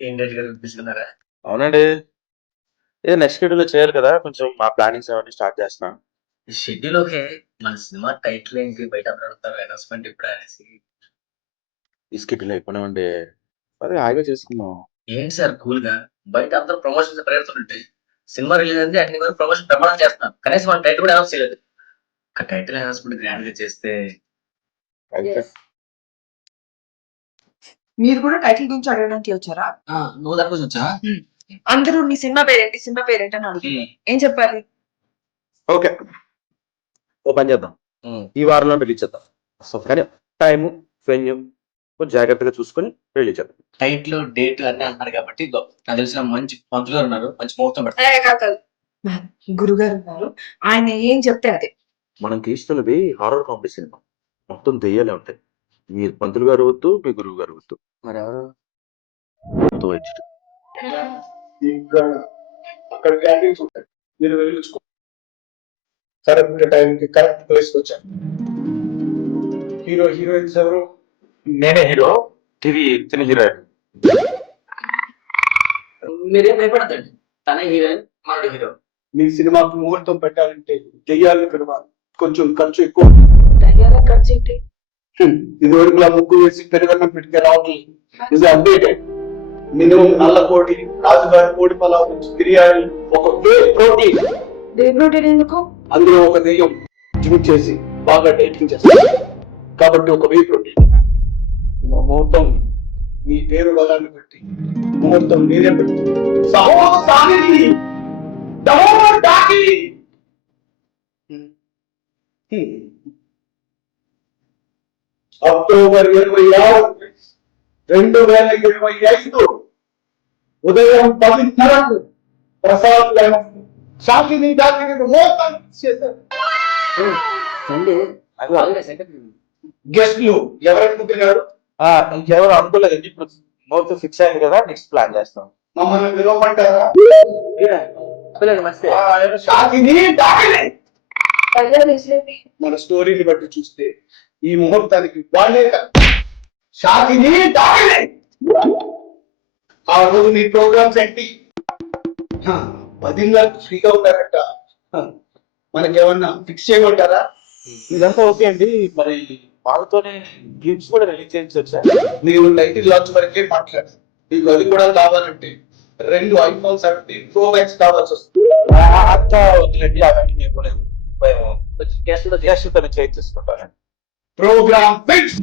ఏంటి గారు అవునండి. ఇది నెక్స్ట్ షెడ్యూల్ చేయాలి కదా కొంచెం మా ప్లానింగ్స్ అవన్నీ స్టార్ట్ చేస్తున్నాం ఈ షెడ్యూల్ ఓకే మన సినిమా టైటిల్ ఏంటి బయట అడుగుతారు అనౌన్స్మెంట్ ఇప్పుడు అనేసి. ఈ స్కెడ్యూల్ అయిపోయినామండి. అదే హాయిగా చేసుకుందాం. ఏంటి సార్ కూల్గా? బయట అందరూ ప్రమోషన్స్ పరిగెడుతుంటాయి సినిమా రిలీజ్ అయింది అన్ని కూడా ప్రమోషన్ ప్రమాణం చేస్తున్నాం. కనీసం మన టైటిల్ కూడా అనౌన్స్ చేయలేదు. ఒక టైటిల్ అనౌన్స్మెంట్ గ్రాండ్గా చేస్తే అయితే మీరు కూడా టైటిల్ గురించి అడగడానికి వచ్చారా? నువ్వు దాని కోసం వచ్చా అందరూ నీ సినిమా పేరేంటి? సినిమా పేరేంటి అని అడుగుతున్నారు ఏం చెప్పాలి? ఓకే. ఓ పని చేద్దాం. ఈ వారంలో రిలీజ్ చేద్దాం. కానీ టైము వెన్యూ కొంచెం జాగ్రత్తగా చూసుకొని రిలీజ్ చేద్దాం. టైటిల్ డేట్ అన్ని అంటున్నారు కాబట్టి ఇదో నాకు తెలిసిన మంచి పంతులు గారు ఉన్నారు మంచి ముహూర్తం పెడతారు. గురుగారు ఉన్నారు. ఆయన ఏం చెప్తే అదే. మనకి ఇష్టమైనది హారర్ కామెడీ సినిమా మొత్తం దెయ్యాలే ఉంటాయి. మీ పంతులు గారు వద్దు మీ గురువు గారు వద్దు. మరి ఎవరు భూత వైద్యుడు. ఇంకా అక్కడ క్యాంటీన్స్ ఉంటాయి మీరు వెళ్ళుకో కరెక్ట్ టైంకి కరెక్ట్ ప్లేస్కి వచ్చాను హీరో హీరోయిన్స్ ఎవరు? నేనే హీరో? టీవీ చిన్న హీరోయిన్ మీరేం భయపడద్దండి. తనే హీరోయిన్ మన హీరో. మీ సినిమాకి ముహూర్తం పెట్టాలంటే దెయ్యాలను పిలవాలి కొంచెం ఖర్చు ఎక్కువ. ఖర్చు ఏంటి. ఇది వరకు ముగ్గు వేసి పెరుగన్నం పెడితే రావట్లేదు ఇది అప్డేటెడ్ మినిమం నల్ల కోడి రాజుగారి కోడి పలావ్ నుంచి బిర్యానీ ఒక వే ప్రోటీన్. దేని ప్రోటీన్ ఎందుకు? అందులో ఒక దెయ్యం. జిమ్ చేసి బాగా డైటింగ్ చేస్తారు కాబట్టి ఒక వే ప్రోటీన్. ముహూర్తం మీ పేరు బలాన్ని బట్టి ముహూర్తం నేనే పెట్టి సాహో సాగిరి దమో డాకిరి హ్మ్. అక్టోబర్ ఇరవై ఆరు రెండు వేల ఇరవై ఐదు ఉదయం పదిన్నరకు ప్రసాద్ ల్యాండ్ షాకిని డాకిని ముహూర్తం చేశారు. గెస్ట్లు ఎవరనుకుంటున్నారు ఇంకెవరు అనుకోలేదండి. ఇప్పుడు ముహూర్తం ఫిక్స్ అయింది కదా నెక్స్ట్ ప్లాన్ చేస్తాం. మమ్మల్ని పిలవమంటారా? మస్తే ఆ, షాకిని డాకిని దయ్యాలు వేసేది మన స్టోరీని బట్టి చూస్తే ఈ ముహూర్తానికి వాళ్ళే. షాకిని డాకిని ఆ రోజు మీ ప్రోగ్రామ్స్ ఏంటి? హ, పదిన్నరకు ఫ్రీగా ఉన్నారట. హ, మనకేమన్నా ఫిక్స్ చేయమంటారా? ఇదంతా ఓకే అండి. మరి వాళ్ళతోనే గిఫ్ట్స్ కూడా రిలీజ్ చేయించొచ్చా మీరు టైటిల్ లాంచ్ వరకే మాట్లాడారు. మీకు అది కూడా కావాలంటే రెండు ఐఫోన్ సెవెంటీన్ ప్రో మ్యాక్స్ కావాల్సి వస్తుంది. అంతా వదిలేండి అవన్నీ మేము మేము గెస్ట్ గ్యాస్తో చేయించేసుకుంటాను. Program fix